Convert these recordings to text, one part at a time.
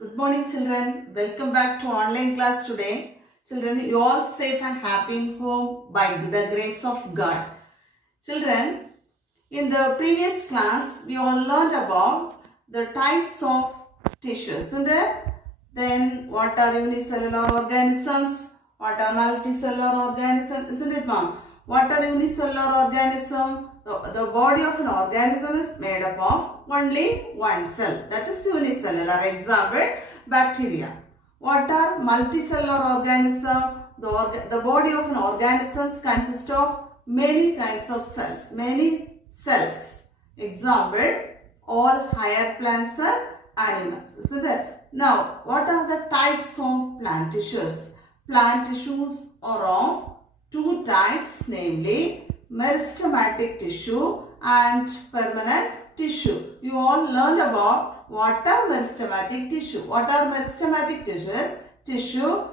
Good morning children. Welcome back to online class today. Children, you all safe and happy in home by the grace of God. Children, in the previous class, we all learned about the types of tissues, isn't it? Then what are unicellular organisms? What are multicellular organisms? Isn't it, ma'am? What are unicellular organisms? The body of an organism is made up of only one cell. That is unicellular. Example, bacteria. What are multicellular organisms? The body of an organism consists of many kinds of cells. Many cells. Example, all higher plants are animals. Isn't it? Now, what are the types of plant tissues? Plant tissues are of two types, namely meristematic tissue and permanent tissue. You all learned about what are meristematic tissue. What are meristematic tissues? Tissue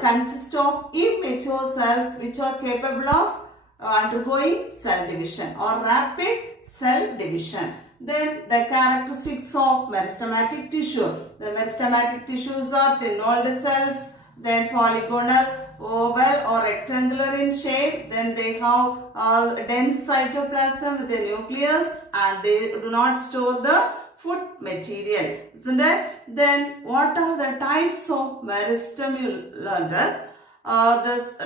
consist of immature cells which are capable of undergoing cell division or rapid cell division. Then the characteristics of meristematic tissue. The meristematic tissues are thin-walled cells, then polygonal, oval or rectangular in shape. Then they have dense cytoplasm with a nucleus and they do not store the food material. Isn't it? Then what are the types of meristem you learned us? This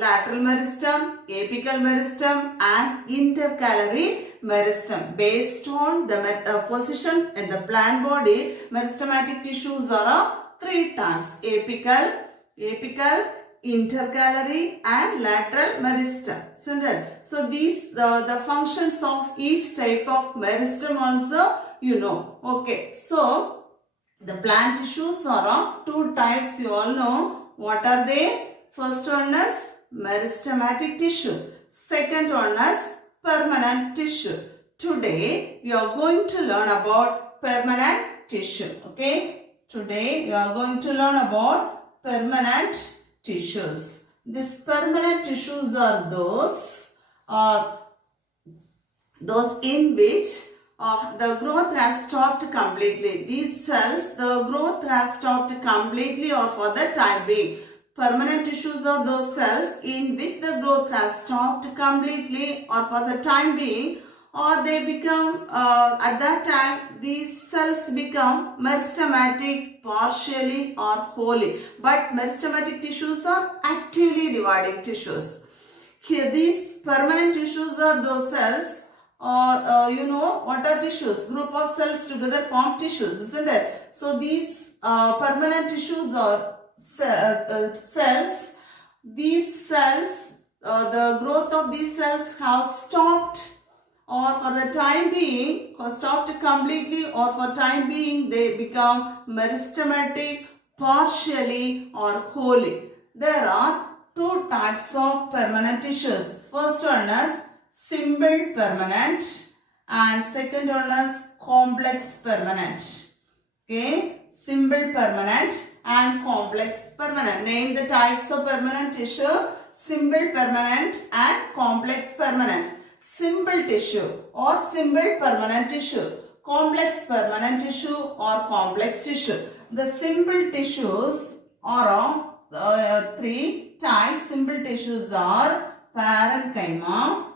lateral meristem, apical meristem and intercalary meristem. Based on the position in the plant body, meristematic tissues are of three types: apical, intercalary and lateral meristem. Isn't it? So these the functions of each type of meristem also you know. Okay, so the plant tissues are of two types, you all know. What are they? First one is meristematic tissue. Second one is permanent tissue. Today we are going to learn about permanent tissue. Okay, today we are going to learn about permanent tissues. These permanent tissues are those in which the growth has stopped completely. These cells, the growth has stopped completely or for the time being. Permanent tissues are those cells in which the growth has stopped completely or for the time being, or they become, at that time, these cells become meristematic partially or wholly. But meristematic tissues are actively dividing tissues. Here, these permanent tissues are those cells, or you know what are tissues? Group of cells together form tissues, isn't it? So these permanent tissues are cells. These cells, the growth of these cells have stopped or for the time being, stopped completely or for time being they become meristematic partially or wholly. There are two types of permanent tissues. First one is simple permanent and second one is complex permanent. Okay, simple permanent and complex permanent. Name the types of permanent tissue: simple permanent and complex permanent. Simple tissue or simple permanent tissue, complex permanent tissue or complex tissue. The simple tissues are of three types. Simple tissues are parenchyma,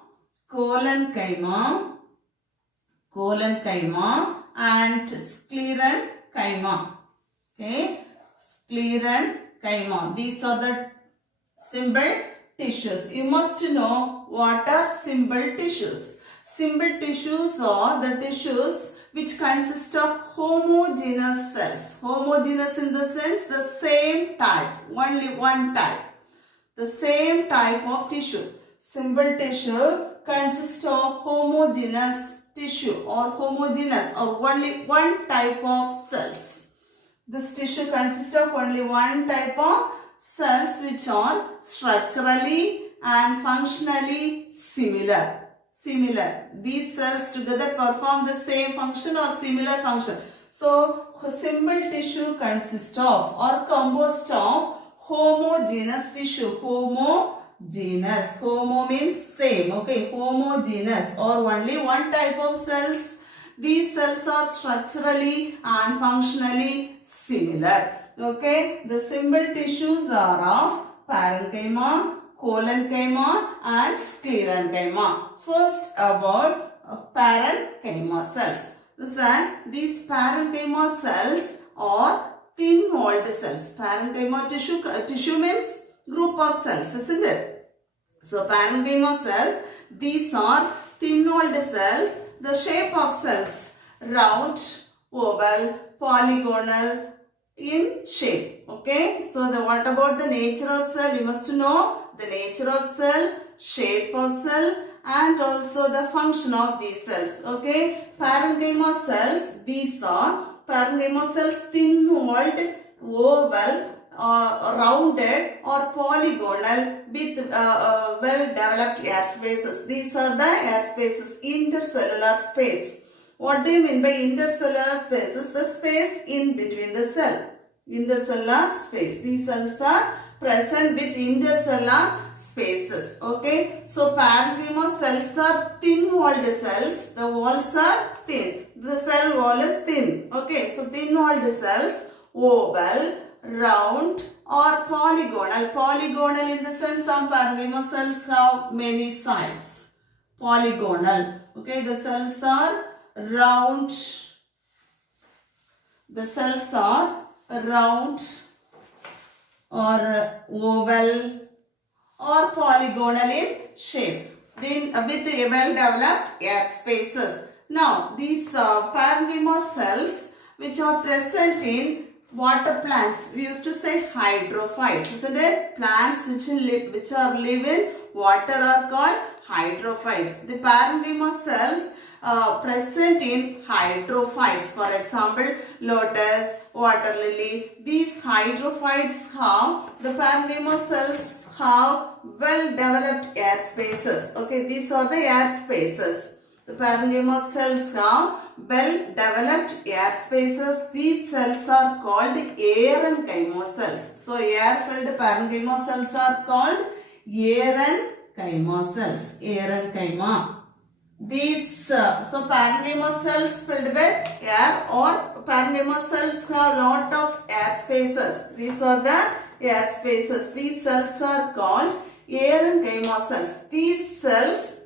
collenchyma and sclerenchyma. Okay, sclerenchyma. These are the simple tissues. You must know what are simple tissues. Simple tissues are the tissues which consist of homogeneous cells. Homogeneous in the sense the same type, only one type. The same type of tissue. Simple tissue consists of homogeneous tissue or homogeneous or only one type of cells. This tissue consists of only one type of cells which are structurally and functionally similar. These cells together perform the same function or similar function. So, simple tissue consists of or composed of homogeneous tissue. Homogeneous. Homo means same. Okay, homogeneous or only one type of cells. These cells are structurally and functionally similar. Okay, the simple tissues are of parenchyma, collenchyma and sclerenchyma. First about parenchyma cells. Listen, these parenchyma cells are thin-walled cells. Parenchyma tissue means group of cells, isn't it? So parenchyma cells, these are thin-walled cells. The shape of cells, round, oval, polygonal in shape. Okay. So what about the nature of cell? You must know the nature of cell, shape of cell and also the function of these cells. Okay. Parenchyma cells, these are parenchyma cells thin-walled, oval, rounded or polygonal with well-developed air spaces. These are the air spaces, intercellular space. What do you mean by intercellular spaces? The space in between the cell. Intercellular space. These cells are present with intercellular spaces. Okay. So parenchyma cells are thin-walled cells. The walls are thin. The cell wall is thin. Okay. So thin-walled cells, oval, round or polygonal. Polygonal in the sense some parenchyma cells have many sides. Polygonal. Okay. The cells are round. The cells are round or oval or polygonal in shape. Then with well-developed air spaces. Now these parenchyma cells which are present in water plants, we used to say hydrophytes, isn't it? Plants which live in water are called hydrophytes. The parenchyma cells present in hydrophytes, for example lotus, water lily. These hydrophytes have, the parenchyma cells have well developed air spaces. Okay, these are the air spaces. The parenchyma cells have well developed air spaces. These cells are called aerenchyma cells. So air filled parenchyma cells are called aerenchyma cells. Aerenchyma. These so parenchyma cells filled with air or parenchyma cells have lot of air spaces. These are the air spaces. These cells are called aerenchyma cells. These cells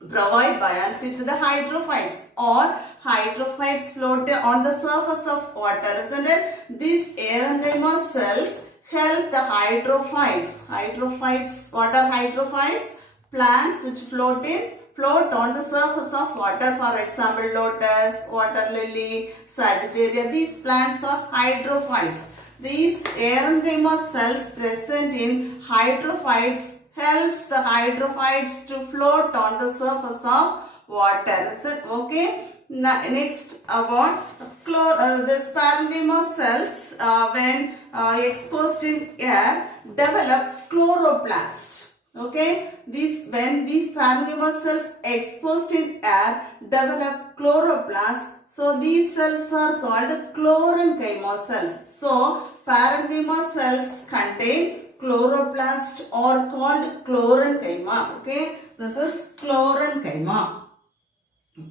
provide buoyancy to the hydrophytes or hydrophytes float on the surface of water, isn't it? These aerenchyma cells help the hydrophytes. Hydrophytes, what are hydrophytes? Plants which float on the surface of water, for example lotus, water lily, sagittaria. These plants are hydrophytes. These aerenchyma cells present in hydrophytes helps the hydrophytes to float on the surface of water. Is it okay? Next about this parenchyma cells when exposed in air develop chloroplast. Okay, when these parenchyma cells exposed in air develop chloroplast, so these cells are called chlorenchyma cells. So parenchyma cells contain chloroplast or called chlorenchyma. Okay, this is chlorenchyma.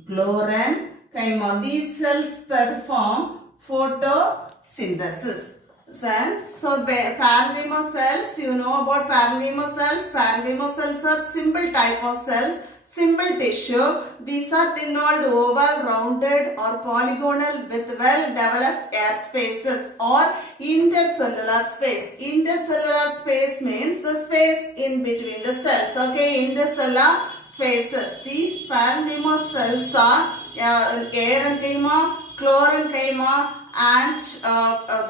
Chlorenchyma. These cells perform photosynthesis. So parenchyma cells, you know about parenchyma cells. Parenchyma cells are simple type of cells, simple tissue. These are thin-walled, oval, rounded or polygonal with well-developed air spaces or intercellular space. Intercellular space means the space in between the cells. Okay, intercellular spaces. These parenchyma cells are aerenchyma, chlorenchyma and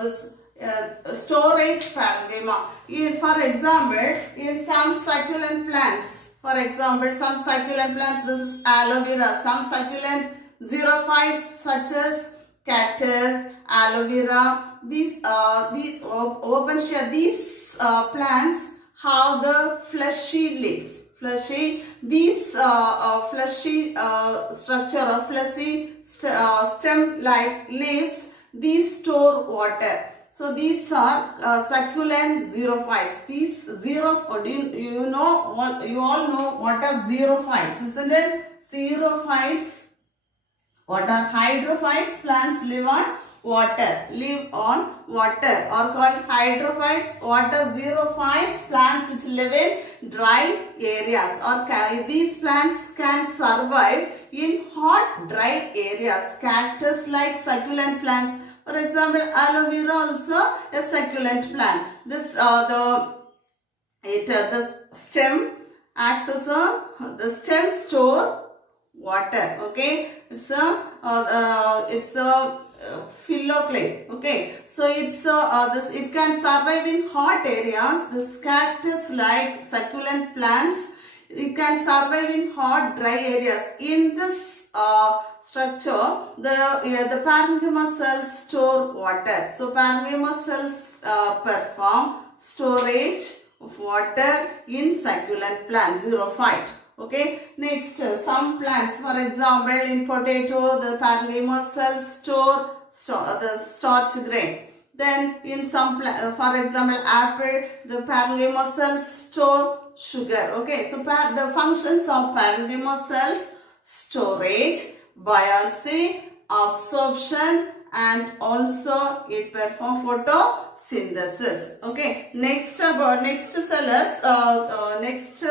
this storage parenchyma. For example, in some succulent plants, this is aloe vera. Some succulent xerophytes such as cactus, aloe vera, these opensia, these plants have the fleshy leaves. These fleshy structure of fleshy stem-like leaves, these store water. So these are succulent xerophytes. These you all know what are xerophytes, isn't it? Xerophytes. What are hydrophytes? Plants live on live on water, are called hydrophytes, water xerophytes, plants which live in dry areas, or these plants can survive in hot dry areas. Cactus like succulent plants, for example aloe vera also a succulent plant. This the stem acts as the stem store water. Okay, it's a phyloclade. Okay, so it's it can survive in hot areas. This cactus like succulent plants, it can survive in hot dry areas. In this structure, the parenchyma cells store water. So parenchyma cells perform storage of water in succulent plants, xerophyte. Okay, next some plants, for example in potato the parenchyma cells store the starch grain. Then in some for example apple, the parenchyma cells store sugar. Okay, so the functions of parenchyma cells: storage, buoyancy, absorption, and also it perform photosynthesis. Okay, next cell is next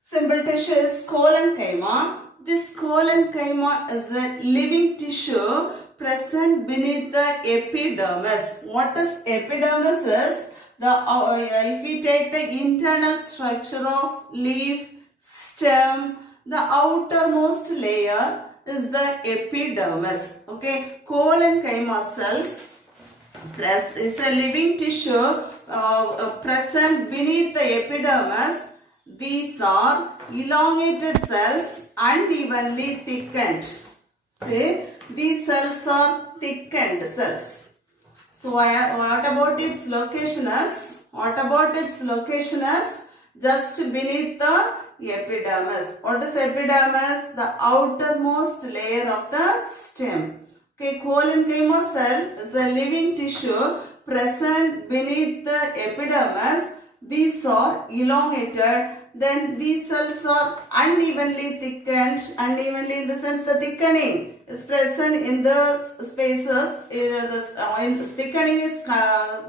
simple tissue is collenchyma. This collenchyma is a living tissue present beneath the epidermis. What is epidermis is if we take the internal structure of leaf, stem, the outermost layer is the epidermis. Okay, collenchyma cells is a living tissue present beneath the epidermis. These are elongated cells, unevenly thickened. See, these cells are thickened cells. So what about its location is? What about its location is just beneath the epidermis. What is epidermis? The outermost layer of the stem. Okay, collenchyma cell is a living tissue present beneath the epidermis. These are elongated. Then these cells are unevenly thickened. Unevenly in the sense the thickening is present in the spaces. Thickening is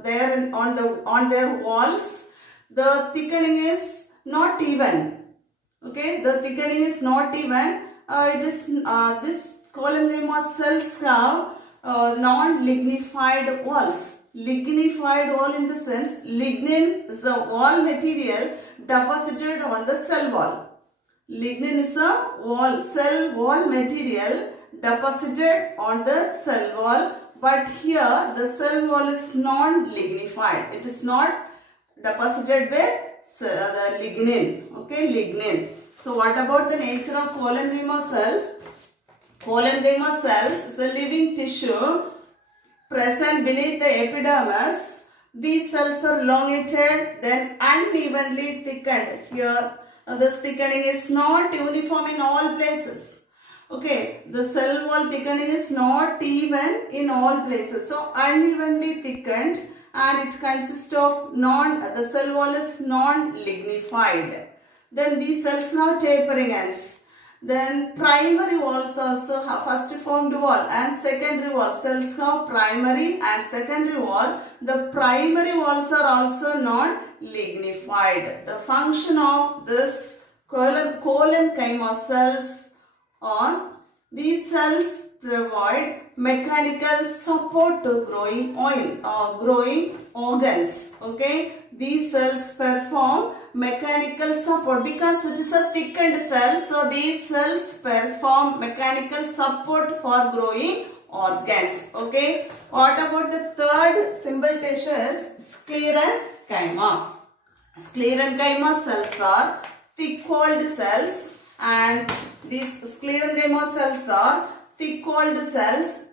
there on their walls. The thickening is not even. Okay, the thickening is not even. This collenchyma cells have non-lignified walls. Lignified wall in the sense, lignin is a wall material deposited on the cell wall. Lignin is a cell wall material deposited on the cell wall, but here the cell wall is non-lignified. It is not deposited with the lignin. Okay, lignin. So what about the nature of collenchyma cells? Collenchyma cells is a living tissue present beneath the epidermis. These cells are elongated, then unevenly thickened. Here this thickening is not uniform in all places. Okay, the cell wall thickening is not even in all places. So unevenly thickened, and it consists of the cell wall is non-lignified. Then these cells have tapering ends. Then primary walls also have first formed wall and secondary wall. Cells have primary and secondary wall. The primary walls are also non-lignified. The function of this collenchyma cells are, these cells provide mechanical support to growing organs. Okay, these cells perform mechanical support because it is a thickened cell. So these cells perform mechanical support for growing organs. Okay, what about the third simple tissue is sclerenchyma. Sclerenchyma cells are thick-walled cells, and these sclerenchyma cells are thick-walled cells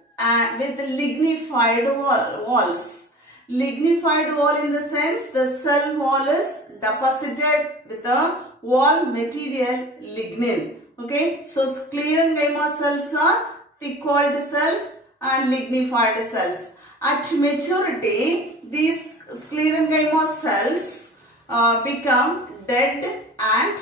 with lignified walls. Lignified wall in the sense the cell wall is deposited with the wall material lignin. Okay, so sclerenchyma cells are thick-walled cells and lignified cells. At maturity, these sclerenchyma cells become dead and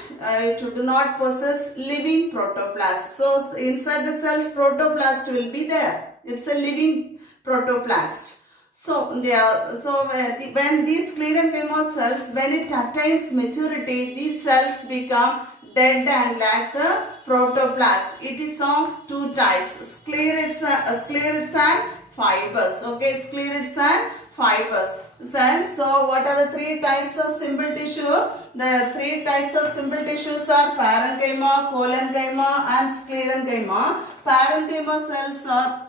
do not possess living protoplasm. So inside the cells, protoplast will be there. It's a living protoplast. So, when these sclerenchyma cells, when it attains maturity, these cells become dead and lack the protoplast. It is of two types, sclerids and fibers. Okay, sclerids and fibers. So, what are the three types of simple tissue? The three types of simple tissues are parenchyma, collenchyma and sclerenchyma. Parenchyma cells are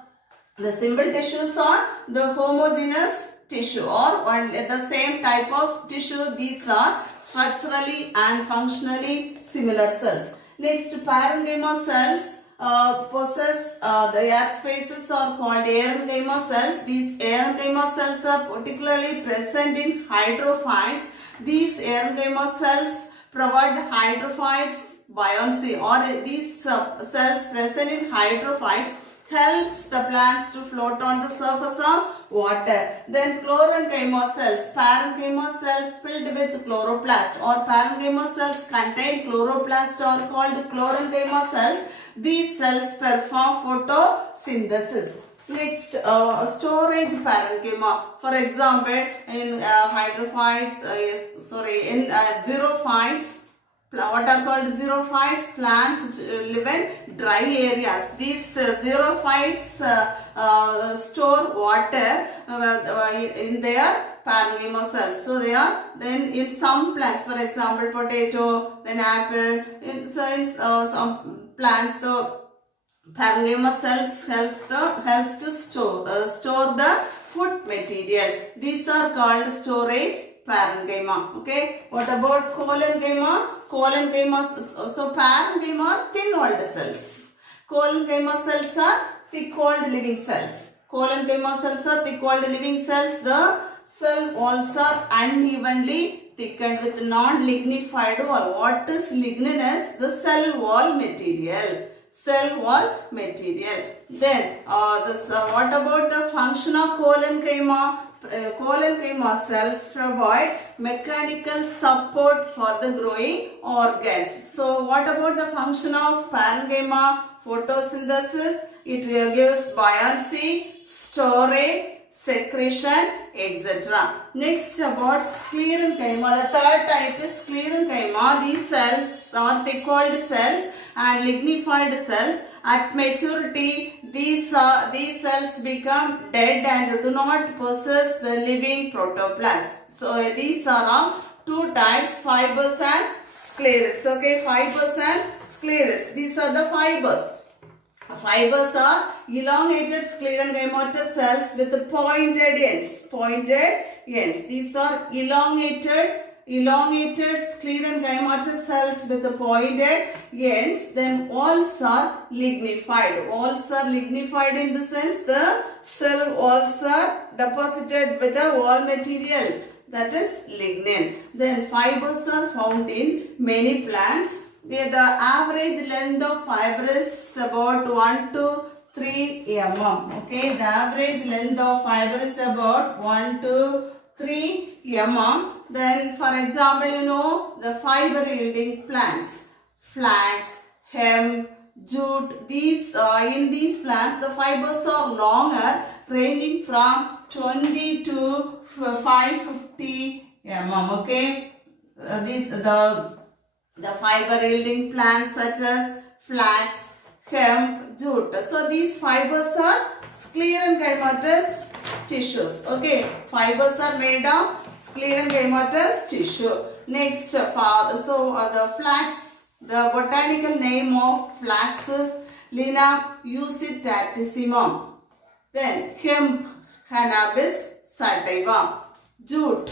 the simple tissues are the homogeneous tissue or the same type of tissue. These are structurally and functionally similar cells. Next, parenchyma cells possess the air spaces are called aerenchyma cells. These aerenchyma cells are particularly present in hydrophytes. These aerenchyma cells provide the hydrophytes buoyancy, or these cells present in hydrophytes helps the plants to float on the surface of water. Then chlorenchyma cells, parenchyma cells filled with chloroplast or parenchyma cells contain chloroplast are called chlorenchyma cells. These cells perform photosynthesis. Next, storage parenchyma. For example, in hydrophytes, in xerophytes, what are called xerophytes, plants which live in dry areas. These xerophytes store water in their parenchyma cells. So they are then in some plants, for example potato, then apple, in some plants the parenchyma cells helps to store the food material. These are called storage parenchyma. Okay. What about collenchyma? Collenchyma, so parenchyma are thin-walled cells. Collenchyma cells are thick-walled living cells. Collenchyma cells are thick-walled living cells. The cell walls are unevenly thickened with non-lignified wall. What is ligninous? The cell wall material. Cell wall material. Then, what about the function of collenchyma? Collenchyma cells provide mechanical support for the growing organs. So, what about the function of parenchyma? Photosynthesis. It gives buoyancy, storage, secretion, etc. Next, about sclerenchyma. The third type is sclerenchyma. These cells are thick-walled cells and lignified cells. At maturity, these cells become dead and do not possess the living protoplast. So these are of two types, fibers and sclerids. Okay, fibers and sclerids. These are the fibers. Fibers are elongated sclerenchymatous cells with pointed ends. Pointed ends. These are elongated sclerenchymatous cells with the pointed ends. Then walls are lignified. Walls are lignified in the sense the cell walls are deposited with the wall material, that is lignin. Then fibers are found in many plants. The average length of fiber is about 1 to 3 mm. Okay, the average length of fiber is about 1 to 3 mm. Then, for example, the fiber yielding plants, flax, hemp, jute. These in these plants, the fibers are longer, ranging from 20 to 550 mm. Okay, the fiber yielding plants such as flax, hemp, jute. So these fibers are sclerenchymatous tissues. Okay, fibers are made of sclerenchymatous tissue. Next, the flax, the botanical name of flax is Lina usitatissimum. Then hemp, Cannabis sativa. Jute,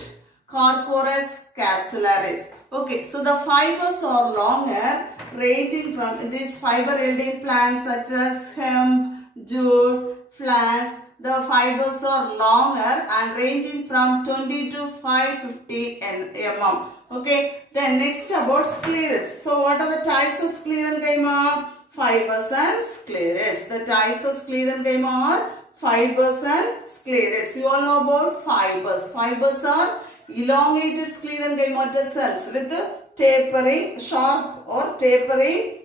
Corchorus capsularis. Okay, so the fibers are longer, ranging from these fiber yielding plants such as hemp, jute, flax. The fibers are longer and ranging from 20 to 550 mm. Okay, then next about sclerids. So what are the types of sclerenchyma? Fibers and sclerids. The types of sclerenchyma are fibers and sclerids. You all know about fibers. Fibers are elongated sclerenchymatous cells with tapering, sharp or tapering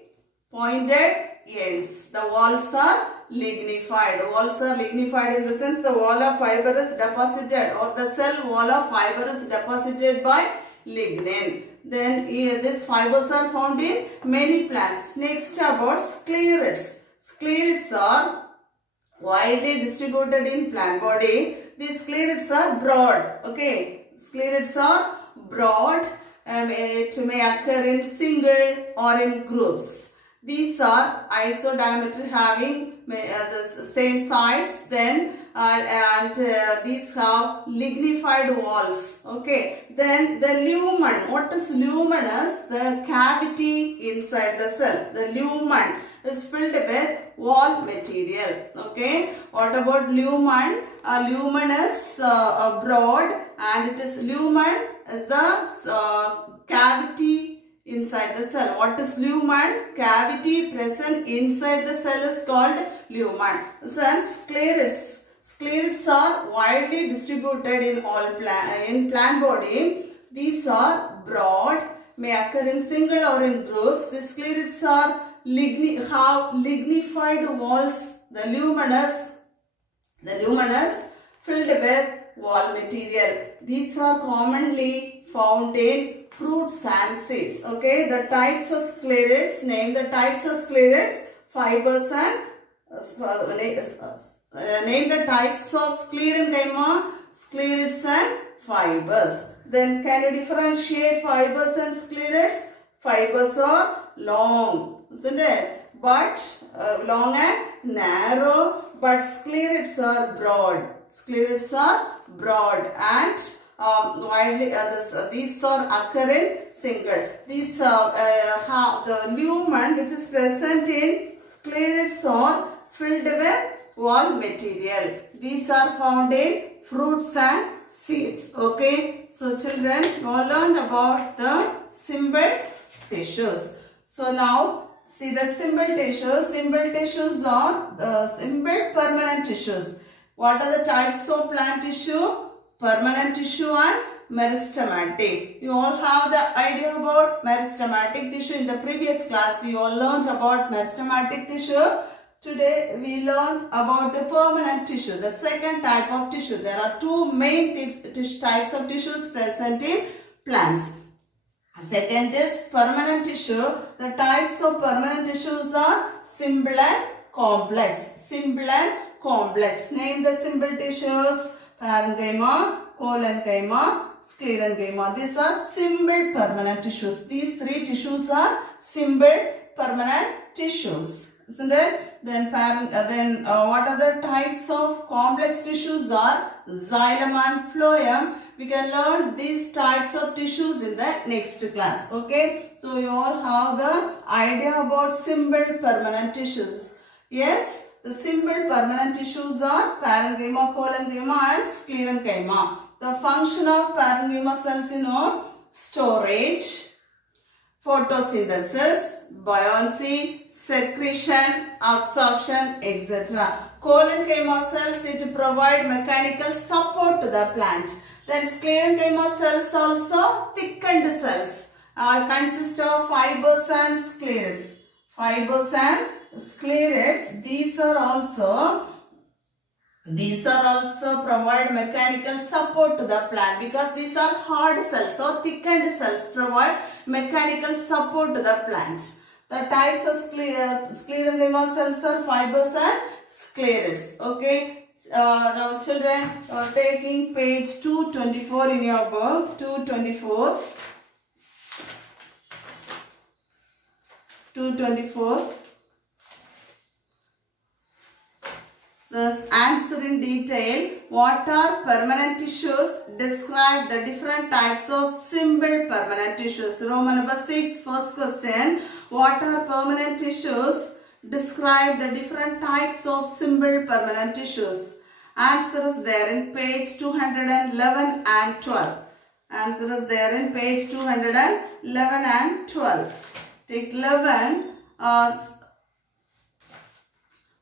pointed ends. The walls are lignified. Walls are lignified in the sense the wall of fiber is deposited, or the cell wall of fiber is deposited by lignin. Then these fibers are found in many plants. Next about sclerids. Sclerids are widely distributed in plant body. These sclerids are broad. Okay, sclerids are broad. It may occur in single or in groups. These are isodiameter having the same sides. Then these have lignified walls. Okay. Then the lumen. What is lumen? Is the cavity inside the cell. The lumen is filled with wall material. Okay. What about lumen? Lumen is broad, and it is lumen is the cavity inside the cell. What is lumen? Cavity present inside the cell is called lumen. Then sclerids. Sclerids are widely distributed in all plant body. These are broad, may occur in single or in groups. The sclerids are have lignified walls. The luminous filled with wall material. These are commonly found in fruits and seeds. Okay, the types of sclerids. Name the types of sclerids, fibers and name the types of sclerenchyma, sclerids and fibers. Then can you differentiate fibers and sclerids? Fibers are long, isn't it? But long and narrow. But sclerids are broad. Sclerids are broad and widely these are occur in single. These have the lumen which is present in sclerids are filled with wall material. These are found in fruits and seeds. Okay. So children, you all learned about the simple tissues. So now see the simple tissues. Simple tissues are the simple permanent tissues. What are the types of plant tissue? Permanent tissue and meristematic. You all have the idea about meristematic tissue. In the previous class, we all learned about meristematic tissue. Today, we learned about the permanent tissue, the second type of tissue. There are two main types of tissues present in plants. Second is permanent tissue. The types of permanent tissues are simple and complex. Simple and complex. Name the simple tissues: parenchyma, collenchyma, sclerenchyma. These are simple permanent tissues. These three tissues are simple permanent tissues, isn't it? Then what other types of complex tissues are? Xylem and phloem. We can learn these types of tissues in the next class. Okay. So you all have the idea about simple permanent tissues. Yes. The simple permanent tissues are parenchyma, collenchyma and sclerenchyma. The function of parenchyma cells, storage, photosynthesis, buoyancy, secretion, absorption, etc. Collenchyma cells, it provide mechanical support to the plant. Then sclerenchyma cells also thickened cells consist of fibers and sclerids. Fibers and sclerids, these are also provide mechanical support to the plant, because these are hard cells or thickened cells provide mechanical support to the plant. The types of sclerenchyma cells are fibers and sclerids. Okay. Now children, taking page 224 in your book, 224. Thus answer in detail. What are permanent tissues? Describe the different types of simple permanent tissues. Roman number 6, first question. What are permanent tissues? Describe the different types of simple permanent tissues. Answer is there in page 211 and 12. Answer is there in page 211 and 12. Take 11.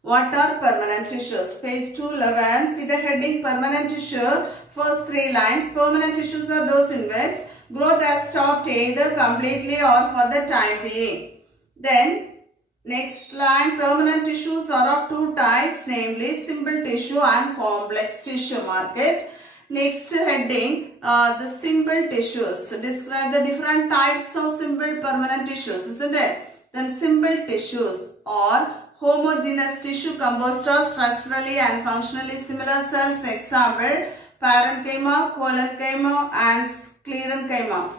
What are permanent tissues? Page 211. See the heading permanent tissue. First 3 lines. Permanent tissues are those in which growth has stopped either completely or for the time being. Then Next line, permanent tissues are of two types, namely simple tissue and complex tissue. Mark it. Next heading, the simple tissues. Describe the different types of simple permanent tissues, isn't it? Then simple tissues are homogeneous tissue composed of structurally and functionally similar cells. Example, parenchyma, collenchyma and sclerenchyma.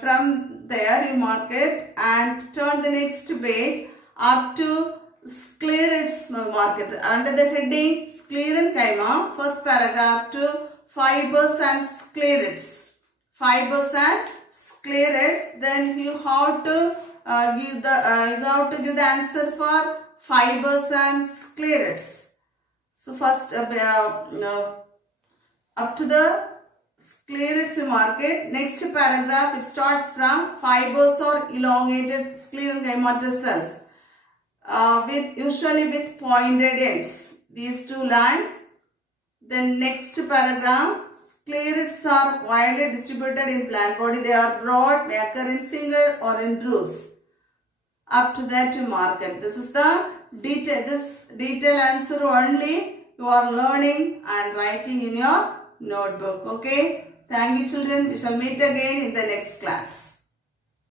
From there you mark it and turn the next page up to sclerids. Mark it under the heading sclerenchyma. First paragraph to fibers and sclerids. Fibers and sclerids. Then you have to give the answer for fibers and sclerids. So first up to the sclerids you mark it. Next paragraph it starts from fibers or elongated sclerenchymatous cells usually with pointed ends. These two lines. Then next paragraph, sclerids are widely distributed in plant body. They are broad, may occur in single or in groups. Up to that you mark it. This is the detail. This detail answer only you are learning and writing in your notebook. Okay. Thank you children. We shall meet again in the next class.